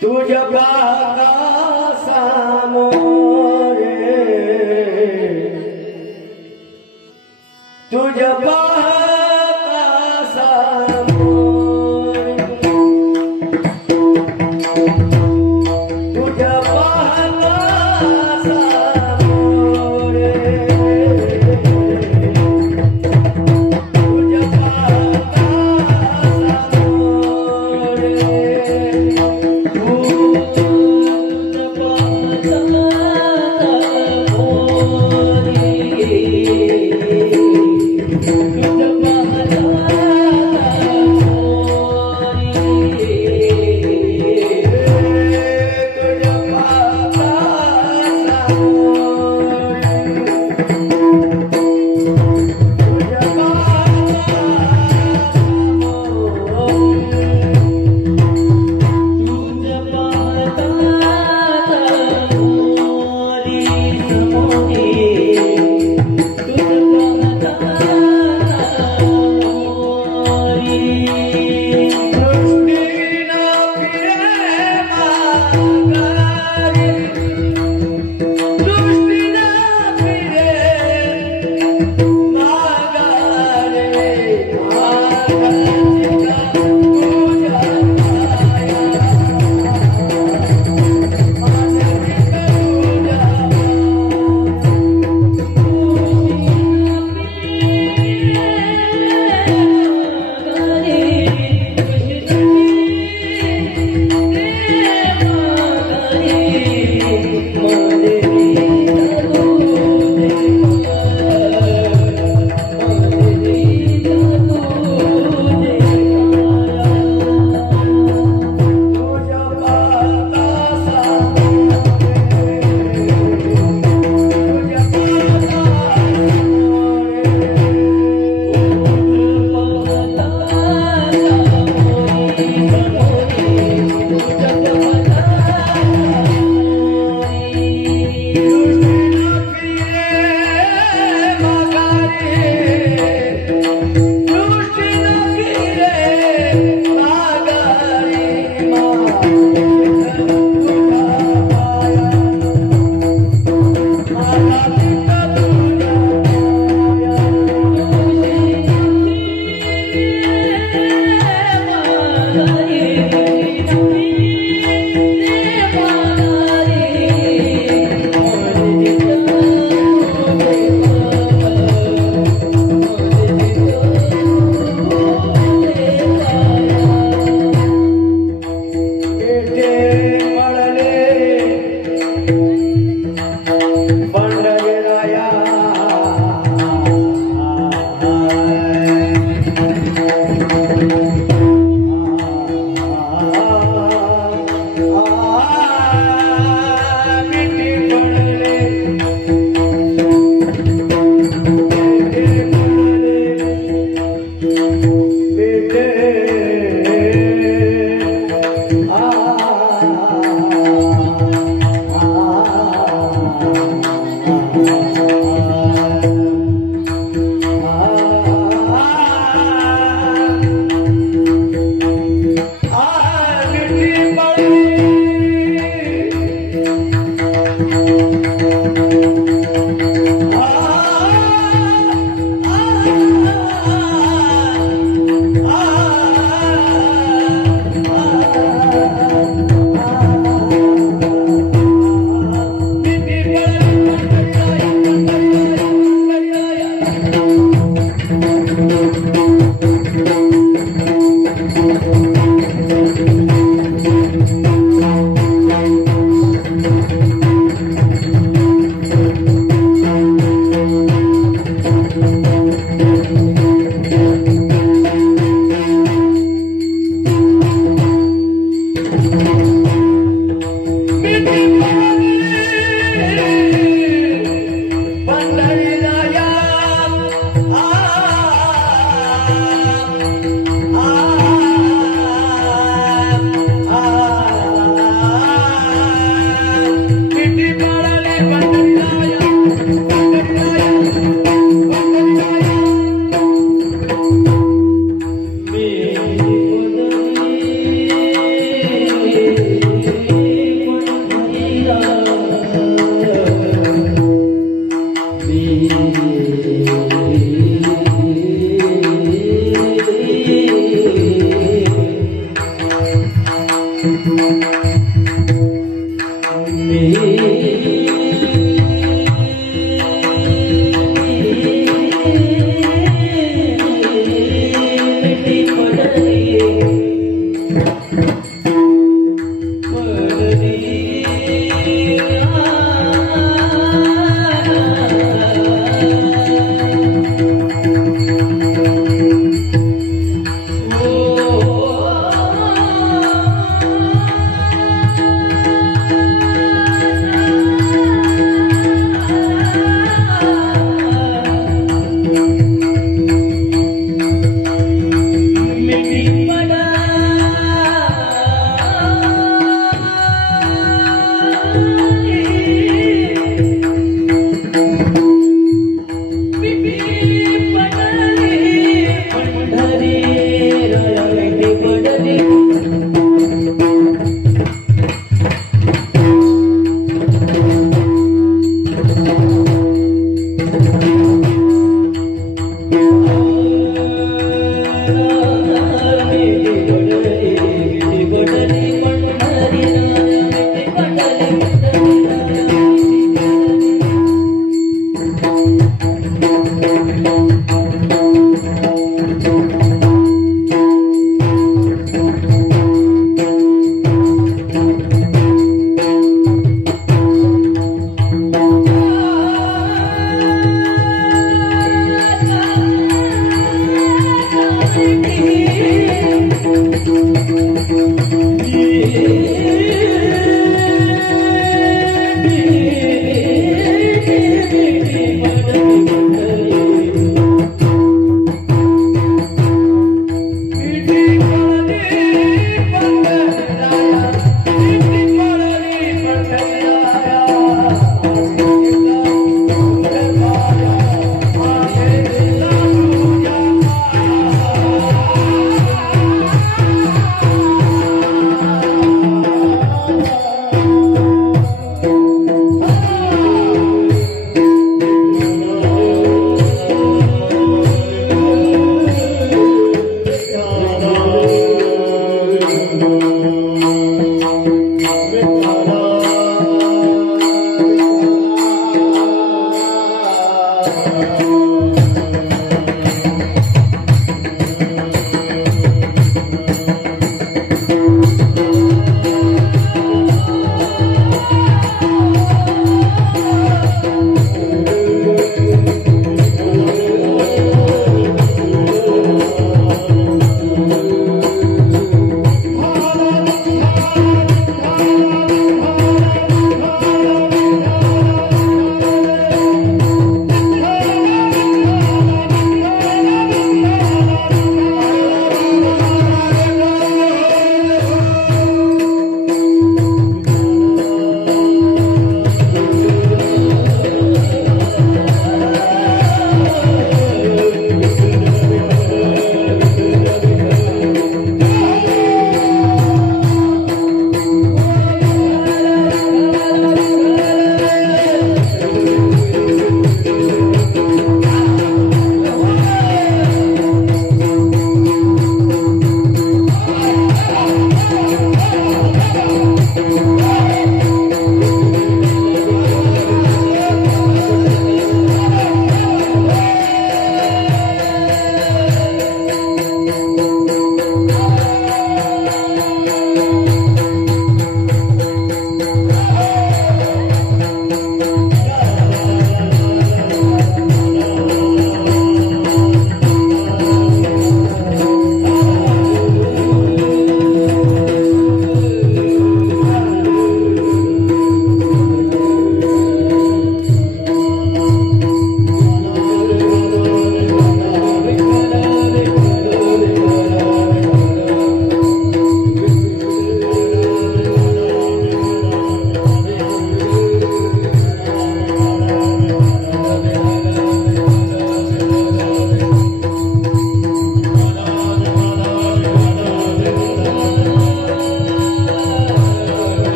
तुझ्या पाहता सामोरे तुझ्या पाहता सामोरे तुझ्या पाहता सामोरे तुझ्या पाहता सामोरे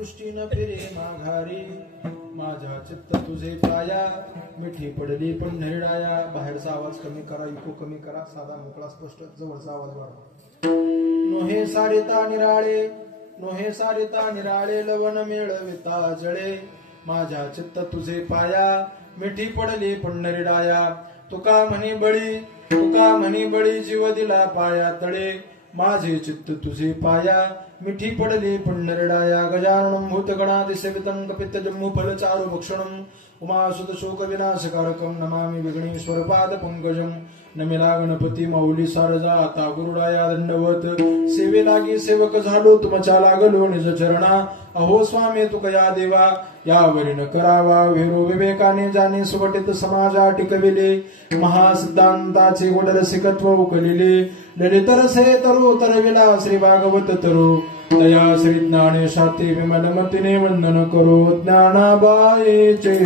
दृष्टीनं फिरे माघारी माझ्या चित्त तुझे पाया मिठी पडली पण नरडाया बाहेरचा आवाज कमी करा इको कमी करा साधा मोकळा स्पष्ट जवळचा आवाज वाढवा नोहे सारिता निराळे नोहे सारिता निराळे लवण मेळविता जळे माझ्या चित्त तुझे पाया मिठी पडली पण नरडाया तुका म्हणी बळी जीव दिला पाया तळे माझे चित्त तुझे पाया मिठी पडली पण नरडाया गजाननं भूतगणादिसेवितं कपित्तजम्बू फलचारु भक्षणं उमासुत शोक विनाशकारकं नमामि विघ्नेश्वर पाद पंकजं नमिला गणपती माऊली सारजा आता गुरुडाया दंडवत सेवे लागी सेवक झालो तुमच्या लागलो निज चरणा अहो स्वामी तुकया देवा यावरी न करावा वेरो विवेकाने जाणे सुवटित समाजा टिकविले महासिद्धांताचे गुण रसिकत्व उकलिले ललित रसे तरो तरविला श्री भागवत तरो दया श्री ज्ञानेशाती विमल मतीने वंदन करो ज्ञानाबाईचे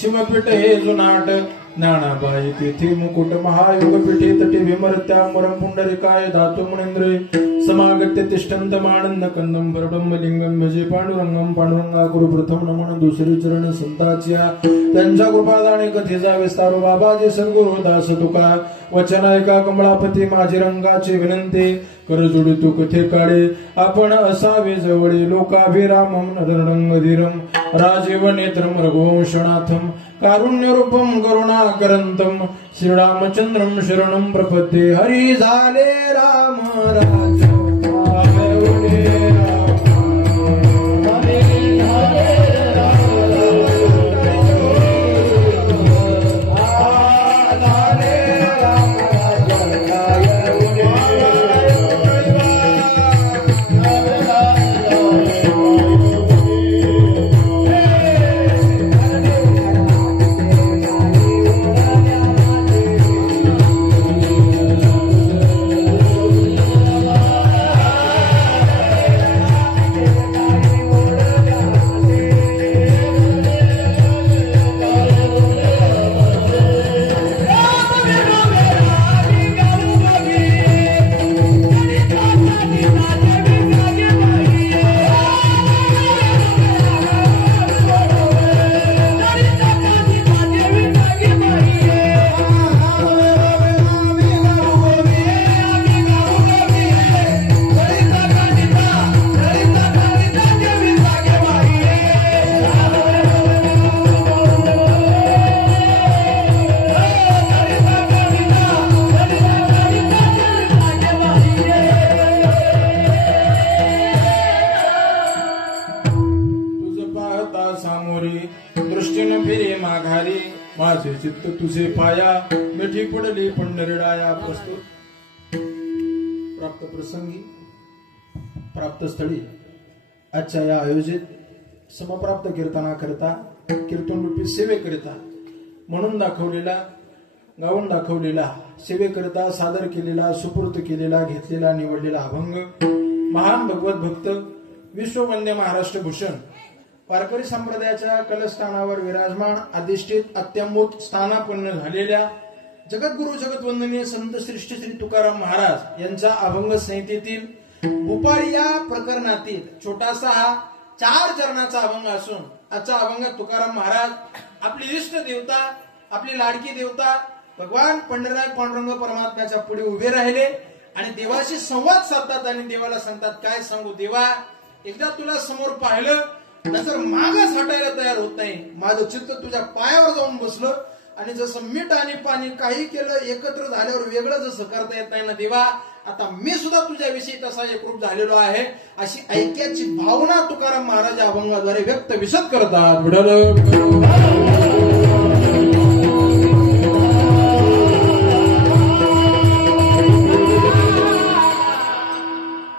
शिवपीठ हे जुनाट ज्ञानाबाई तिथे मुकुट महायोग पीठे तटे विमरत्या मरम पुंडरिकाय धातु मुनींद्रे समागत्य तिष्ठन्त मानंद कंदम परब्रह्म लिंगम भजे पांडुरंगम पांडुरंगा गुरु प्रथम नमन दुसरी चरण संताच्या त्यांच्या कृपादाने कथेचा विस्तारो बाबाजी सद्गुरु दास तुका वचन ऐका कमळापती माझी रंगाची विनंती कर जोडी तू कथे काळे आपण असावे जवळे लोकाभिरामम नररंगधीरम राजीव नेत्रम रघुवंशनाथम कारुण्य रूपम करुणाकरंतम श्रीरामचंद्रम शरणम प्रपद्ये हरी झाले राम राज चित्त तुझे पाया मिठी पडली पंढरडाया प्रस्तुत प्राप्त प्रसंगी प्राप्त स्थळी आजच्या या आयोजित समप्राप्त कीर्तनाकरता कीर्तन रूपी सेवेकरिता म्हणून दाखवलेला गाऊन दाखवलेला सेवेकरिता सादर केलेला सुपूर्त केलेला घेतलेला निवडलेला अभंग महान भगवत भक्त विश्ववंद्य महाराष्ट्र भूषण वारकरी संप्रदायाच्या कलस्थानावर विराजमान अधिष्ठित अत्यामूत स्थानापन्न झालेल्या जगद्गुरु जगतवंदनीय संत श्रेष्ठ श्री तुकाराम महाराज यांच्या अभंग संहितेतील भूपाळी या प्रकरणातील छोटासा हा 4 चरणाचा अभंग असून आजचा अभंग तुकाराम महाराज आपली इष्ट देवता आपली लाडकी देवता भगवान पंढरीनाथ पांडुरंग परमात्म्याच्या पुढे उभे राहिले आणि देवाशी संवाद साधतात आणि देवाला सांगतात, काय सांगू देवा, एकदा तुला समोर पाहिलं नंतर मागच हटायला तयार होत नाही. माझं चित्त तुझ्या पायावर जाऊन बसलं आणि जसं मीठ आणि पाणी काही केलं एकत्र झाल्यावर वेगळं जसं करता येत नाही ना देवा, आता मी सुद्धा तुझ्याविषयी तसा एकरूप झालेलो आहे. अशी ऐक्याची भावना तुकाराम महाराज अभंगाद्वारे व्यक्त विशद करतात.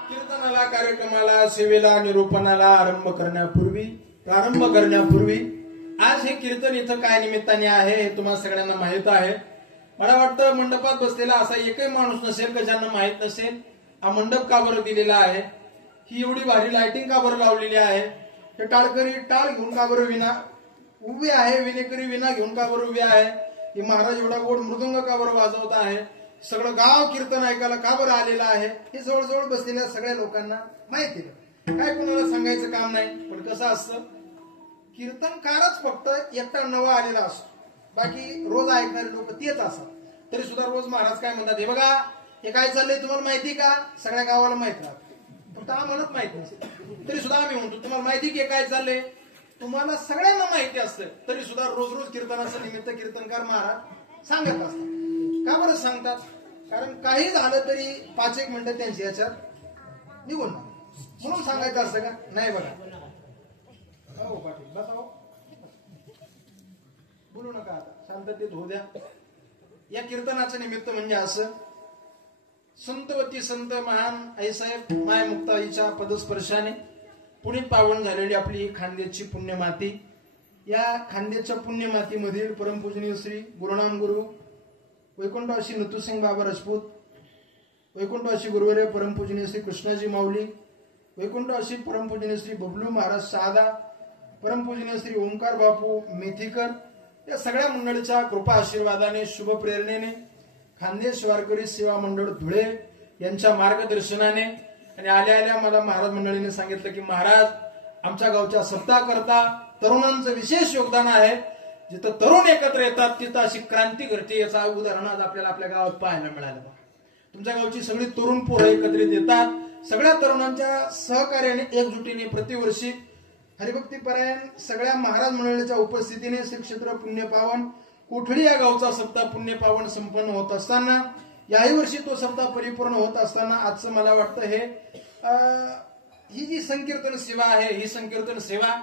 कीर्तनाला, कार्यक्रमाला, सेवेला, निरूपणाला प्रारंभ करण्यापूर्वी आज हे कीर्तन इथं काय निमित्ताने आहे हे तुम्हाला सगळ्यांना माहित आहे. मला वाटतं मंडपात बसलेला असा एकही माणूस नसेल का ज्यांना माहित नसेल हा मंडप का बरं दिलेला आहे, ही एवढी भारी लाइटिंग का बरं लावलेली आहे, हे टाळकरी टाळ घेऊन का बरं विना उभे आहे, विनेकरी विना घेऊन का बरं उभे आहे, हे महाराज एवढा गोड मृदंग का बरं वाजवत आहे, सगळं गाव कीर्तन ऐकायला का बरं आलेलं आहे, हे जवळजवळ बसलेल्या सगळ्या लोकांना माहिती आहे. काय कोणाला सांगायचं काम नाही. पण कसं असतं, कीर्तनकारच फक्त एकटा नवा आलेला असतो, बाकी रोज ऐकणारे लोक तेच असतात. तरी सुद्धा रोज महाराज काय म्हणतात, हे बघा हे काय चाललंय तुम्हाला माहिती का, सगळ्या गावाला माहित राहत, फक्त आम्हालाच माहित नसते. तरी सुद्धा आम्ही म्हणतो तुम्हाला माहिती की काय चाललंय, तुम्हाला सगळ्यांना माहिती असतं, तरी सुद्धा रोज रोज कीर्तनाचं निमित्त कीर्तनकार महाराज सांगत असतात. का बरं सांगतात, कारण काही झालं तरी 5-1 मिनिटं त्यांची याच्यात निघून म्हणून सांगायचं असतं का नाही. बघा हो पाटील बस हो, बोलू नका आता, शांततेत होऊ द्या. या कीर्तनाचं निमित्त म्हणजे असं, संतवती संत महान आईसाहेब माय मुक्ताईच्या पदस्पर्शाने पुणे पावन झालेली आपली ही खानदेशची पुण्यमाती, या खानदेशच्या पुण्यमातीमधील परमपूजनीय श्री गुरुनाम गुरु वैकुंठवासी नथुसिंग बाबा राजपूत, वैकुंठवासी गुरुवर्य परमपूजनीय श्री कृष्णाजी माऊली, वैकुंठवासी परमपूजनीय श्री बबलू महाराज शहादा, परमपूजनीय श्री ओंकार बापू मेथीकर, या सगळ्या मंडळीच्या कृपा आशीर्वादाने शुभ प्रेरणेने खानदेश वारकरी सेवा मंडळ धुळे यांच्या मार्गदर्शनाने आणि आल्या आल्या मला महाराज मंडळीने सांगितलं की महाराज आमच्या गावच्या सत्ता करता तरुणांचं विशेष योगदान आहे, जिथं तरुण एकत्र येतात तिथं अशी क्रांती घडते. याचा उदाहरण आज आपल्याला आपल्या गावात पाहायला मिळालं. तुमच्या गावची सगळी तरुण पोरं एकत्रित येतात, सगळ्या तरुणांच्या सहकार्याने एकजुटीने प्रतिवर्षी हरिभक्तीपरायण सगळ्या महाराज मंडळीच्या उपस्थितीने श्री क्षेत्र पुण्यपावन कोठडी या गावचा सप्ताह पुण्यपावन संपन्न होत असताना, याही वर्षी तो सप्ताह परिपूर्ण होत असताना आजचं मला वाटतं हे ही जी संकीर्तन सेवा आहे, ही संकीर्तन सेवा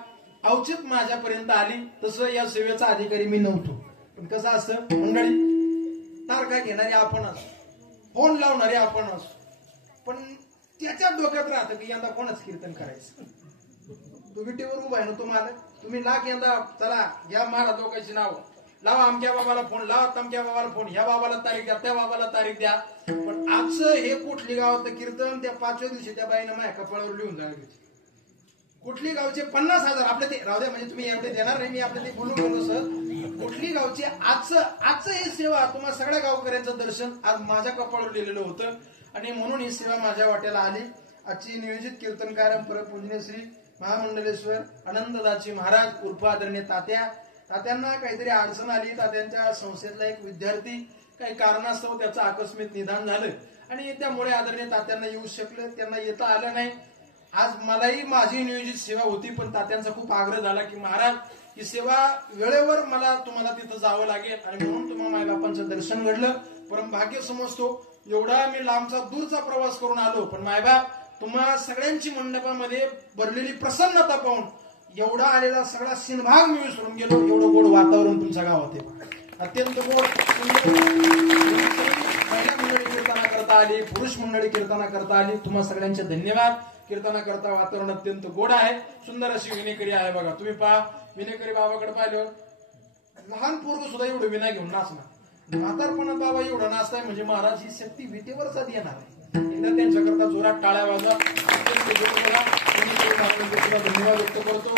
औचित माझ्यापर्यंत आली. तसं या सेवेचा अधिकारी मी नव्हतो, पण कसं असतं मंडळी, तारखा घेणारे आपण असो, फोन लावणारे आपण असो, पण त्याच्या डोक्यात राहतं की यंदा कोणाच कीर्तन करायचं. तो विटेवर उभा आहे ना तुम्हाला, तुम्ही लाख यंदा चला घ्या मारा दोघांची नाव, लावा अमक्या बाबाला फोन, लावा तमक्या बाबाला फोन, ह्या बाबाला तारीख द्या, त्या बाबाला तारीख द्या. पण आजचं हे कुठली गावातलं कीर्तन त्या 5व्या दिवशी त्या बाईनं माझ्या कपाळावर लिहून जायला, कुठली गावचे 50,000 आपले ते राहू द्या, म्हणजे तुम्ही एवढे देणार नाही, मी आपले ते बोलून गेलो सर. कुठली गावचे आजचं हे सेवा तुम्हाला सगळ्या गावकऱ्यांचं दर्शन आज माझ्या कपाळावर लिहिलेलं होतं आणि म्हणून ही सेवा माझ्या वाट्याला आली. आजची नियोजित कीर्तनकार परमपूजनीय श्री महामंडलेश्वर आनंददाची महाराज उर्फ आदरणीय तात्यांना काहीतरी अडचण आली. तात्यांच्या संस्थेतला एक विद्यार्थी काही कारणास्तव त्याचं आकस्मिक निधन झालं आणि त्यामुळे आदरणीय तात्यांना येऊ शकलं, त्यांना येता आलं नाही. आज मलाही माझी नियोजित सेवा होती, पण तात्यांचा खूप आग्रह झाला की महाराज ही सेवा वेळेवर मला तुम्हाला तिथं जावं लागेल आणि म्हणून तुम्हाला मायबापांचं दर्शन घडलं. परम भाग्य समजतो, एवढा मी लांबचा दूरचा प्रवास करून आलो, पण मायबाप तुम्हा सगळ्यांची मंडपामध्ये भरलेली प्रसन्नता पाहून एवढा आलेला सगळा सिनभाग मी विसरून गेलो. एवढं गोड वातावरण तुमच्या गावात आहे, अत्यंत गोड. महिला मंडळी कीर्तना करता आली, पुरुष मंडळी कीर्तना करता आली, तुम्हा सगळ्यांचे धन्यवाद. कीर्तना करता वातावरण अत्यंत गोड आहे, सुंदर अशी विनेकरी आहे. बघा तुम्ही पहा, विनेकरी बाबाकडे पाहिल्यावर लहान पोरग सुद्धा एवढं विना घेऊन नाचणार, म्हातारपणात बाबा एवढं नाचताय म्हणजे महाराज ही शक्ती विटेवरच येणार आहे. एकदा त्यांच्याकरता जोरात टाळ्या वाजवा. धन्यवाद व्यक्त करतो.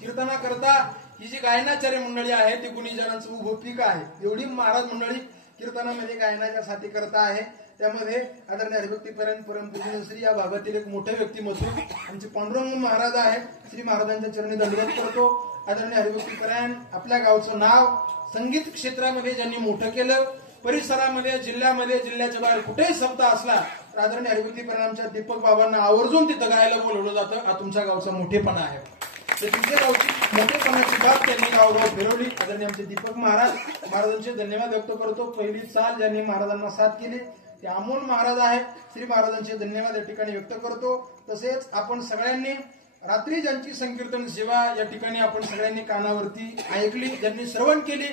कीर्तना करता ही जी गायनाचार्य मंडळी आहे ती गुणीजनांचं उभं पीक आहे. एवढी महाराज मंडळी कीर्तनामध्ये गायनाच्या साठी करता आहे त्यामध्ये आदरणीय हरिभक्तीपरायण परमपूजनीय श्री या भागातील एक मोठे व्यक्तिमत्व आमचे पांडुरंग महाराज आहे. श्री महाराजांच्या चरणी दंडवत करतो. आदरणीय हरिभक्तीपरायण आपल्या गावचं नाव संगीत क्षेत्रामध्ये ज्यांनी मोठं केलं, परिसरामध्ये जिल्ह्यामध्ये जिल्ह्याच्या बाहेर कुठेही शब्द असला तर आदरणीय हरिभक्तीपरायण आमच्या दीपक बाबांना आवर्जून तिथं गायला बोलवलं जातं. हा तुमच्या गावचा मोठेपणा आहे. तर तुमच्या गावची मोठेपणाची बाब त्यांनी गावगाव फिरवली. आदरणीय आमचे दीपक महाराजांचे धन्यवाद व्यक्त करतो. पहिली चाल ज्यांनी महाराजांना साथ केली ते अमोल महाराज आहे. श्री महाराजांचे धन्यवाद या ठिकाणी व्यक्त करतो. तसेच आपण सगळ्यांनी रात्री ज्यांची संकीर्तन सेवा या ठिकाणी आपण सगळ्यांनी कानावरती ऐकली, ज्यांनी श्रवण केली,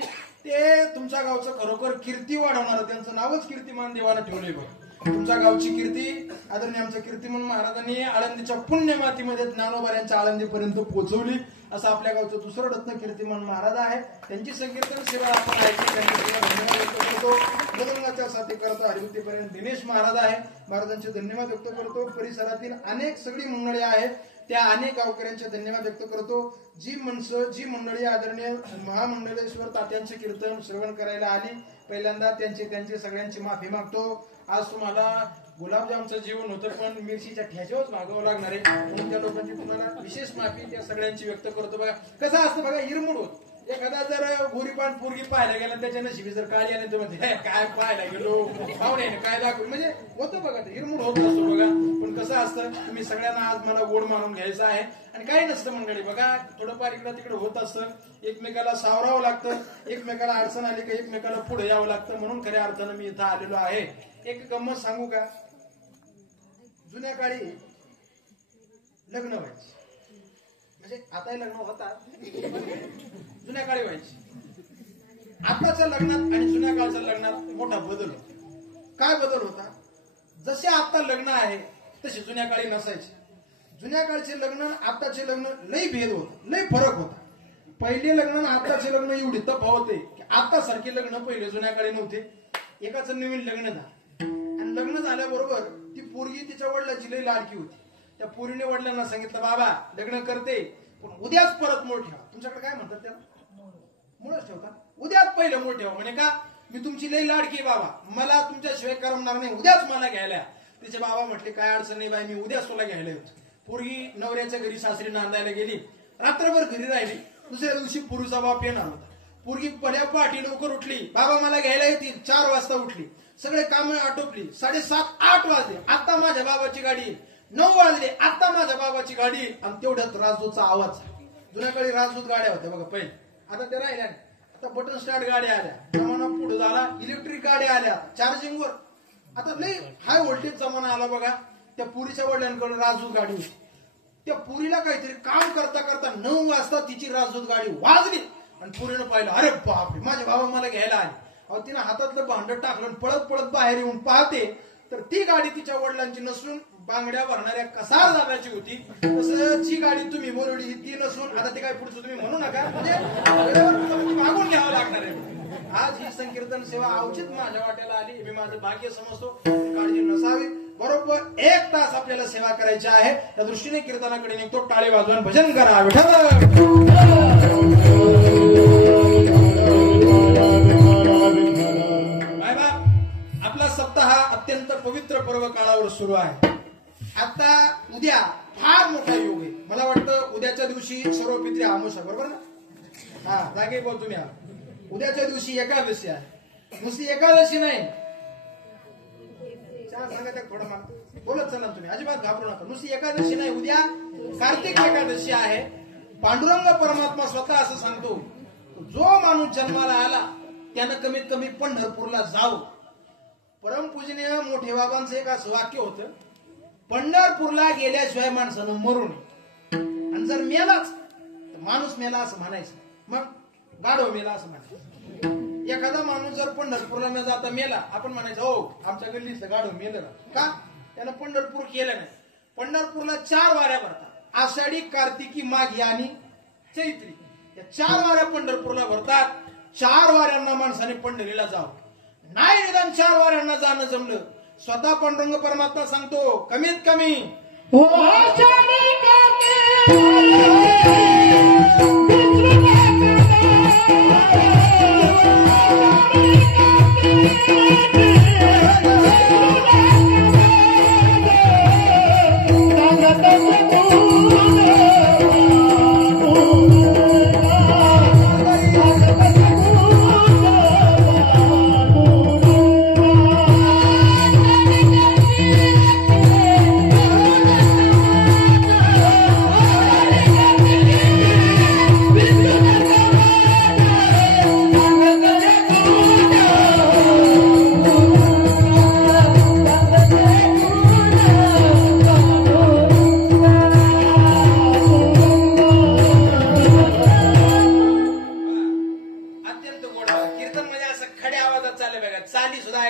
ते तुमच्या गावचं खरोखर कीर्ती वाढवणार, त्यांचं नावच कीर्तिमान देवानं ठेवलंय. बघ तुमच्या गावची कीर्ती आदरणीय आमच्या कीर्तिमान महाराजांनी आळंदीच्या पुण्यमातीमध्ये ज्ञानोबा यांच्या आळंदीपर्यंत पोहोचवली. असं आपल्या गावचं दुसरं रत्न कीर्तिमान महाराज आहे. त्यांची संकीर्तन सेवा आपण ऐकली, त्यांनी धन्यवाद व्यक्त करतो. मृदंगाच्या साथी करतो हरिभक्तीपर्यंत दिनेश महाराज आहे. महाराजांचे धन्यवाद व्यक्त करतो. परिसरातील अनेक सगळी मंडळी आहेत, त्या अनेक गावकऱ्यांचे धन्यवाद व्यक्त करतो. जी मंडळी आदरणीय महामंडलेश्वर तात्यांचे कीर्तन श्रवण करायला आली, पहिल्यांदा त्यांचे सगळ्यांची माफी मागतो. आज तुम्हाला गुलाबजामचं जेवण होतं पण मिरचीच्या ठ्याच्यावरच भागावं लागणार आहे, म्हणून त्या लोकांची तुम्हाला विशेष माफी त्या सगळ्यांची व्यक्त करतो. बघा कसं असतं, बघा हिरमुड होत. एखादा जर गोरीपान पोरगी पाहायला गेला त्याच्या नशिबी जर काळी आली तर म्हणते काय पाहायला गेलो पाहुणे काय दाखवू, म्हणजे होतं बघा ते हिरमुड होत असतो. बघा पण कसं असतं, तुम्ही सगळ्यांना आज मला गोड मानून घ्यायचं आहे आणि काही नसतं मंडळी. बघा थोडंफार इकडं तिकडे होत असतं, एकमेकाला सावरावं लागतं, एकमेकाला अडचण आली का एकमेकाला पुढे यावं लागतं. म्हणून खऱ्या अर्थानं मी इथं आलेलो आहे. एक गंमत सांगू का, जुन्या काळी लग्न व्हायची, म्हणजे आताही लग्न होतात, जुन्या काळी व्हायची. आताच्या लग्नात आणि जुन्या काळच्या लग्नात मोठा बदल होता. काय बदल होता, जसे आता लग्न आहे तसे जुन्या काळी नसायचे. जुन्या काळचे लग्न आताचे लग्न लई भेद होता, लई फरक होता. पहिले लग्न आणि आताचे लग्न एवढी तफावत आहे की आता सारखे लग्न पहिले जुन्या काळी नव्हते. एकाचं नवीन लग्न झालं आणि लग्न झाल्याबरोबर ती पोरगी तिच्या वडिलांची लई लाडकी होती. त्या पोरीने वडिलांना सांगितलं, बाबा लग्न करते पण उद्याच परत मूळ ठेवा. तुमच्याकडे काय म्हणतात त्याला, मूळच ठेवता, उद्याच पहिलं मूळ ठेवा. म्हणे का, मी तुमची लई लाडकी बाबा, मला तुमच्याशिवाय करमणार नाही, उद्याच मला घ्यायला. तिचे बाबा म्हटले काय अडचण नाही बाई, मी उद्याच तुला घ्यायला येतो. पोरगी नवऱ्याच्या घरी सासरी नांदायला गेली, रात्रभर घरी राहिली. दुसऱ्या दिवशी पोरीचा बाप येणार होता. पोरगी पड्या पाठी लवकर उठली, बाबा मला घ्यायला येतील. 4 वाजता उठली, सगळे कामं आटोपली. 7:30-8 वाजले, आता माझ्या बाबाची गाडी येईल. 9 वाजले, आता माझ्या बाबाची गाडी येईल. आणि तेवढ्यात राजदूतचा आवाज. जुन्या काळी राजदूत गाड्या होत्या बघा पहिले, आता त्या राहिल्या नाही. आता बटन स्टार्ट गाड्या आल्या, जमाना पुढे झाला, इलेक्ट्रिक गाड्या आल्या चार्जिंगवर. आता लई हाय व्होल्टेज जमाना आला बघा. त्या पुरीच्या वडिलांकडे राजदूत गाडी होती. त्या पुरीला काहीतरी काम करता करता 9 वाजता तिची राजदूत गाडी वाजली आणि पुरीनं पाहिलं, अरे बापरे माझे बाबा मला घ्यायला आले. अहो तिनं हातातलं भांड टाकलं आणि पळत पळत बाहेर येऊन पाहते तर ती गाडी तिच्या वडिलांची नसून बांगड्या भरणाऱ्या कसार दादाची होती. तसं जी गाडी तुम्ही बोलवली ती नसून, आता ते काय पुढचं तुम्ही म्हणू नका, म्हणजे मागून घ्यावं लागणार आहे. आज ही संकीर्तन सेवा अवचित माझ्या वाट्याला आली, मी माझं भाग्य समजतो. काळजी नसावी. बरोबर 1 तास आपल्याला सेवा करायची आहे, त्या दृष्टीने कीर्तनाकडे निघतो. टाळी वाजवून भजन करा. विठ्ठल आपला सप्ताह अत्यंत पवित्र पर्व काळावर सुरू आहे. आता उद्या फार मोठा योग आहे. मला वाटतं उद्याच्या दिवशी सर्व पित्री अमावस्या, बरोबर ना? हा जागे बोल तुम्ही. उद्याच्या दिवशी एकादशी आहे. नुसती एकादशी नाही, सांगा थोडं मला बोलत चला तुम्ही, अजिबात घाबरू नका. नुसती एकादशी नाही, उद्या कार्तिक एकादशी आहे. पांडुरंग परमात्मा स्वतः असं सांगतो, जो माणूस जन्माला आला त्यानं कमीत कमी पंढरपूरला जावं. परमपूजनीय मोठे बाबांचं एक असं वाक्य होतं, पंढरपूरला गेल्याशिवाय माणसानं मरू नये. आणि जर मेलाच तर माणूस मेला असं म्हणायचं, मग गाढव मेला असं म्हणायचं. एखादा माणूस जर पंढरपूरला न जाता मेला, आपण म्हणायचं हो आमच्या गल्लीतलं गाढव मेलं का, त्यानं पंढरपूर केलं नाही. पंढरपूरला 4 वाऱ्या भरतात, आषाढी, कार्तिकी, माघी आणि चैत्री. या 4 वाऱ्या पंढरपूरला भरतात. 4 वाऱ्यांना माणसाने पंढरीला जावं. नाही निदान 4 वाऱ्यांना जाणं जमलं, स्वतः पांडुरंग परमात्मा सांगतो कमीत कमी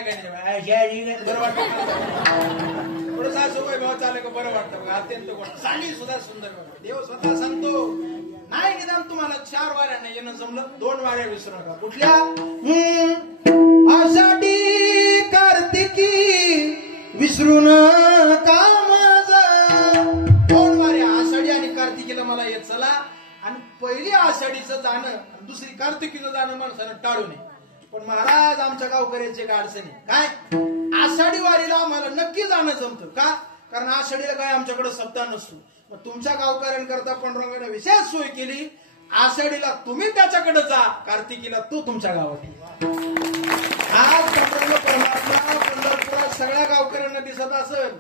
काय काय बरं वाटतं थोडं सासूबाई भाव चाललं का बरं वाटतं बघा अत्यंत गोड साडी सुद्धा सुंदर बघा देव स्वतः सांगतो नाही निदान तुम्हाला 4 वाऱ्यांना येणं जमलं 2 वाऱ्या विसरू नका कुठल्या आषाढी कार्तिकी विसरून का माझा 2 वाऱ्या आषाढी आणि कार्तिकीला मला येत चला आणि पहिली आषाढीचं जाणं आणि दुसरी कार्तिकीचं जाणं माणसानं टाळू नये पण महाराज आमच्या गावकऱ्यांची एक अडचणी काय आषाढी वारीला आम्हाला नक्की जाणं जमतं का कारण आषाढीला काय आमच्याकडे सप्ताह नसतो मग तुमच्या गावकऱ्यांकरता पांडुरंगाने विशेष सोय केली आषाढीला तुम्ही त्याच्याकडे जा कार्तिकीला तो तुमच्या गावात आज पांडुरंग परमात्मा पंढरपुरात सगळ्या गावकऱ्यांना दिसत असेल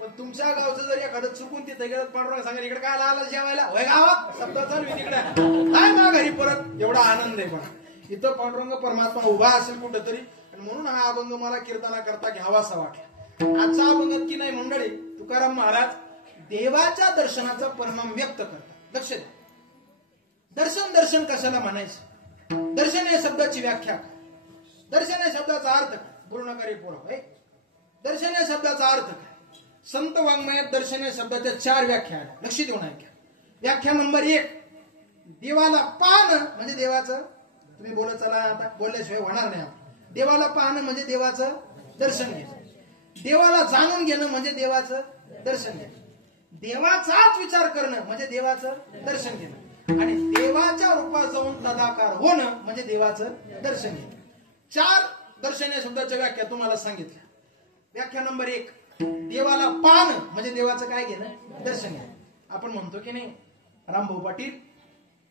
पण तुमच्या गावचं जर एखादं चुकून तिथे गेलं पांडुरंग सांगेल इकडे काय आला जेवायला वय गावात सप्ताह चालू तिकडे काय माघारी परत एवढा आनंद आहे पण इथं पांडुरंग परमात्मा उभा असेल कुठंतरी आणि म्हणून हा अभंग मला कीर्तना करता घ्यावासा वाटला आजचा अभंग की नाही मंडळी तुकाराम महाराज देवाच्या दर्शनाचा परिणाम व्यक्त करतात लक्ष द्या दर्शन कशाला म्हणायचं दर्शन या शब्दाची व्याख्या दर्शन या शब्दाचा अर्थ काय पूर्णकारी पूर्व दर्शन या शब्दाचा अर्थ काय संत वाङ्मयात दर्शन या शब्दाच्या 4 व्याख्या आहेत लक्ष देऊन ऐका व्याख्या नंबर 1 देवाला पाहणं म्हणजे देवाचं तुम्ही बोलत चला आता बोलल्याशिवाय होणार नाही देवाला पाहणं म्हणजे देवाचं दर्शन घेणं देवाला जाणून घेणं म्हणजे देवाचं दर्शन घेणं देवाचाच विचार करणं म्हणजे देवाचं दर्शन घेणं आणि देवाच्या रूपात जाऊन तदाकार होणं म्हणजे देवाचं दर्शन घेणं 4 दर्शन या शब्दाच्या व्याख्या तुम्हाला सांगितल्या व्याख्या नंबर 1 देवाला पाहणं म्हणजे देवाचं काय घेणं दर्शन घेणं आपण म्हणतो की नाही रामभाऊ पाटील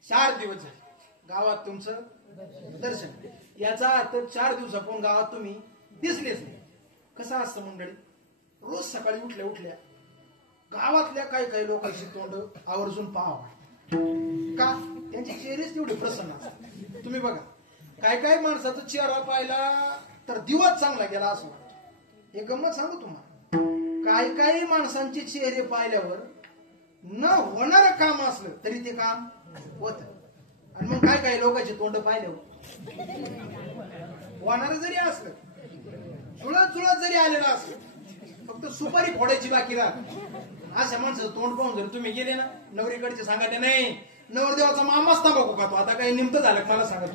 4 दिवस झाले गावात तुमचं दर्शन याचा अर्थ 4 दिवसापूर्वी गावात तुम्ही दिसलेच नाही कसं असतं मंडळी रोज सकाळी उठल्या उठल्या गावातल्या काही लोकांची तोंड आवर्जून पाहावं का त्यांचे चेहरेच तेवढे प्रसन्न असतात तुम्ही बघा काय माणसाचा चेहरा पाहिला तर दिवस चांगला गेला असं वाटतं हे गंमत सांगू तुम्हाला काही माणसांचे चेहरे पाहिल्यावर न होणारं काम असलं तरी ते काम होत आणि मग काही लोकांचे तोंड पाहिल्यावर होणार जरी असलं चुळत जरी आलेलं असलं फक्त सुपारी फोडायची बाकी राहत अशा माणसाचं तोंड पाहून जर तुम्ही गेले ना नवरीकडचे सांगा ते नाही नवरदेवाचा मामाच तांबाखू खातो आता काही निमतं झालं मला सांगा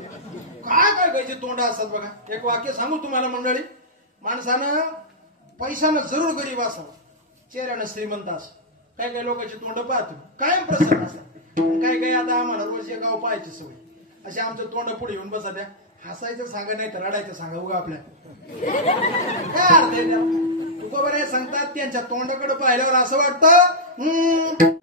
काय तोंड असतात बघा एक वाक्य सांगू तुम्हाला मंडळी माणसानं पैशानं जरूर गरीब असावं चेहऱ्यानं श्रीमंत असं काही लोकांची तोंड पाहतो कायम प्रसन्न असतात काही आता आम्हाला रोज गाव पाहायची सवय असे आमचं तोंड पुढे येऊन बसा द्या हसायचं सांगा नाही तर रडायचं सांगा उगा आपल्या काय अर्थ आहे तुकोबराय सांगतात त्यांच्या तोंडाकडे पाहिल्यावर असं वाटतं